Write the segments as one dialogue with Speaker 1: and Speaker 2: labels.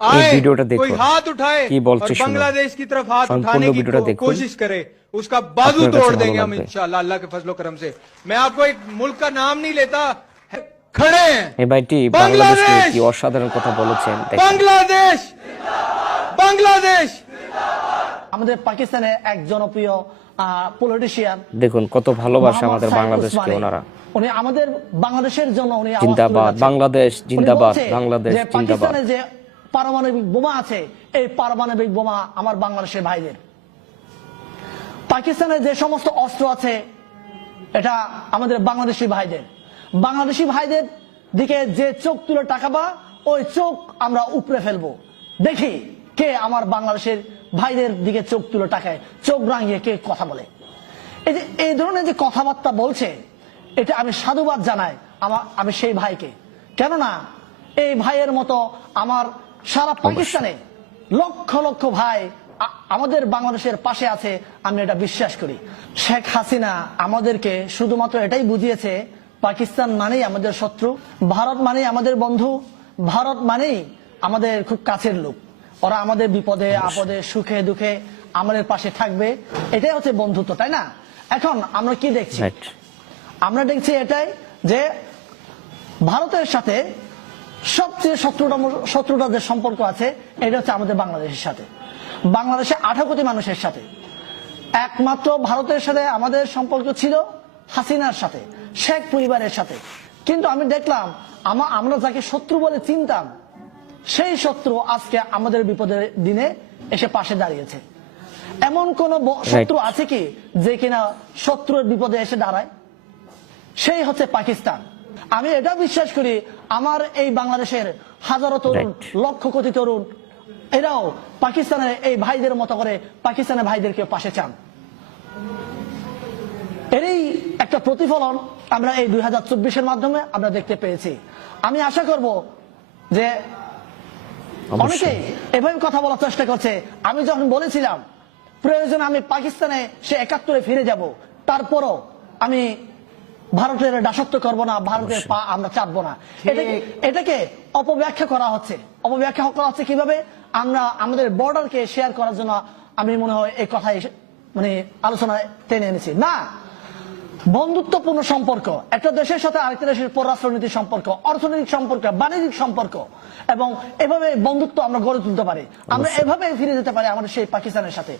Speaker 1: এই
Speaker 2: आए
Speaker 1: ভিডিওটা
Speaker 2: कोई
Speaker 1: দেখুন
Speaker 2: हाथ उठाए
Speaker 1: কি বলছে
Speaker 2: और
Speaker 1: শুনুন।
Speaker 2: बांग्लादेश की तरफ हाथ
Speaker 1: সম্পূর্ণ
Speaker 2: उठाने की
Speaker 1: ভিডিওটা
Speaker 2: को-
Speaker 1: দেখুন।
Speaker 2: कोशिश करे उसका बाजू
Speaker 1: আপনার কাছে
Speaker 2: तोड़
Speaker 1: ভালো
Speaker 2: देंगे हम
Speaker 1: লাগবে।
Speaker 2: इंशाल्लाह अल्लाह के फजलो करम से मैं आपको एक मुल्क का नाम नहीं लेता खड़े हैं
Speaker 1: এই ভাইটি
Speaker 2: বাংলাদেশ!
Speaker 1: বাংলাদেশ কি অসাধারণ কথা বলেছেন দেখেন।
Speaker 2: बांग्लादेश बांग्लादेश
Speaker 3: আমাদের পাকিস্তানের এক জনপ্রিয় পলিটিশিয়ান
Speaker 1: দেখুন কত ভালোবাসে আমাদের বাংলাদেশকে ওনারা
Speaker 3: উনি আমাদের বাংলাদেশের জন্য উনি আওয়াজ তুলে
Speaker 1: জিন্দাবাদ
Speaker 3: যাচ্ছেন।
Speaker 1: বাংলাদেশ
Speaker 3: উনি
Speaker 1: জিন্দাবাদ
Speaker 3: বলছে
Speaker 1: বাংলাদেশ
Speaker 3: যে
Speaker 1: জিন্দাবাদ
Speaker 3: পাকিস্তানে যে পারমাণবিক বোমা আছে, এই পারমাণবিক বোমা আমার বাংলাদেশের ভাইদের। পাকিস্তানে যে সমস্ত অস্ত্র আছে, এটা আমাদের বাংলাদেশি ভাইদের। বাংলাদেশি ভাইদের দিকে যে চোখ তুলে টাকাবা ওই চোখ আমরা উপরে ফেলব। দেখি কে আমার বাংলাদেশের ভাইদের দিকে চোখ তুলে টাকায় চোখ রাঙিয়ে কে কথা বলে। এই যে, এই ধরনের যে কথাবার্তা বলছে, এটা আমি সাধুবাদ জানাই আমার, আমি সেই ভাইকে। কেননা, এই ভাইয়ের মতো আমার সারা পাকিস্তানে লক্ষ লক্ষ ভাই আমাদের বাংলাদেশের পাশে আছে আমি এটা বিশ্বাস করি। শেখ হাসিনা আমাদেরকে শুধুমাত্র এটাই বুঝিয়েছে পাকিস্তান মানেই আমাদের শত্রু ভারত মানেই আমাদের বন্ধু ভারত মানেই আমাদের খুব কাছের লোক। ওরা আমাদের বিপদে আপদে সুখে দুঃখে আমাদের পাশে থাকবে এটাই হচ্ছে বন্ধুত্ব তাই না? এখন আমরা কি দেখছি? আমরা দেখছি এটাই যে ভারতের সাথে সবচেয়ে শত্রুতা শত্রুতা যে সম্পর্ক আছে এটা হচ্ছে আমাদের বাংলাদেশের সাথে। বাংলাদেশে আঠারো কোটি মানুষের সাথে। একমাত্র ভারতের সাথে আমাদের সম্পর্ক ছিল হাসিনার সাথে শেখ পরিবারের সাথে। কিন্তু আমি দেখলাম আমা আমরা যাকে শত্রু বলে চিনতাম সেই শত্রু আজকে আমাদের বিপদের দিনে এসে পাশে দাঁড়িয়েছে। এমন কোন শত্রু আছে কি যে কিনা শত্রুর বিপদে এসে দাঁড়ায়? সেই হচ্ছে পাকিস্তান। আমি এটা বিশ্বাস করি আমার এই বাংলাদেশের হাজারো তরুণ লক্ষ কোটি তরুণ এরাও পাকিস্তানের এই ভাইদের মতো করে পাকিস্তানের ভাইদেরকে পাশে চান। এরই একটা প্রতিফলন আমরা এই দুই হাজার চব্বিশের মাধ্যমে আমরা দেখতে পেয়েছি। আমি আশা করব যে। অনেকেই এভাবে কথা বলার চেষ্টা করছে। আমি যখন বলেছিলাম প্রয়োজন আমি পাকিস্তানে সে একাত্তরে ফিরে যাব তারপরও আমি ভারতের দাসত্ব করব না ভারতের পা আমরা চাপবো না। এটাকে এটাকে অপব্যাখ্যা করা হচ্ছে। অপব্যাখ্যা করা হচ্ছে কীভাবে? আমরা আমাদের বর্ডারকে শেয়ার করার জন্য আমি মনে হয় এই কথাই মানে আলোচনায় টেনে এনেছি। না বন্ধুত্বপূর্ণ সম্পর্ক একটা দেশের সাথে আরেকটা দেশের পররাষ্ট্রনীতি সম্পর্ক অর্থনৈতিক সম্পর্ক বাণিজ্যিক সম্পর্ক এবং এভাবে বন্ধুত্ব আমরা গড়ে তুলতে পারি। আমরা এভাবে ফিরে যেতে পারি আমাদের সেই পাকিস্তানের সাথে।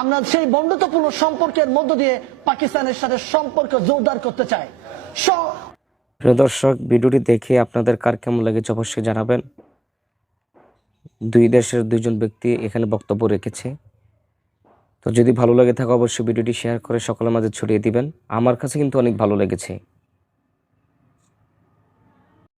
Speaker 3: আমরা সেই বন্ধুত্বপূর্ণ সম্পর্কের মধ্য দিয়ে পাকিস্তানের সাথে সম্পর্ক জোরদার করতে চাই।
Speaker 1: প্রিয় দর্শক, ভিডিওটি দেখে আপনাদের কার কেমন লেগেছে অবশ্যই জানাবেন। দুই দেশের দুইজন ব্যক্তি এখানে বক্তব্য রেখেছে। তো যদি ভালো লাগে থাকে অবশ্যই ভিডিওটি শেয়ার করে সকলের মাঝে ছড়িয়ে দিবেন। আমার কাছে কিন্তু অনেক ভালো লেগেছে।